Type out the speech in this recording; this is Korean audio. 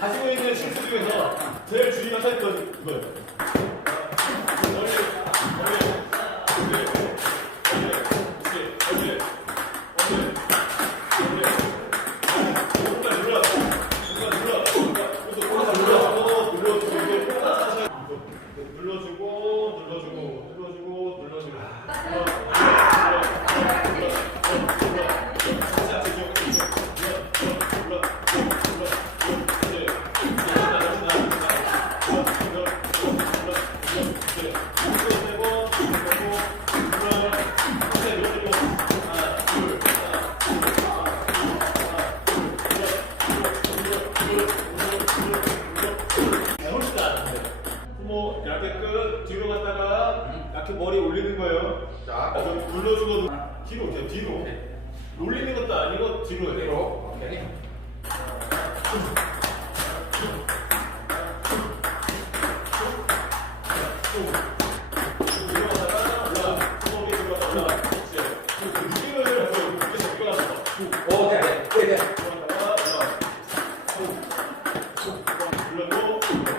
가지고 있는 실수 중에서 제일 주의하셔야 될건 이거예요. 머리, 머리, 머리. 얇게끔 뒤로 갔다가 이렇게 머리 올리는 거예요. 자, 자, 좀 굴러주고 뒤로, 그냥 뒤로. 올리는 것도 아니고 뒤로. 뒤로. 오케이. 오케이. 오케이. 올라가고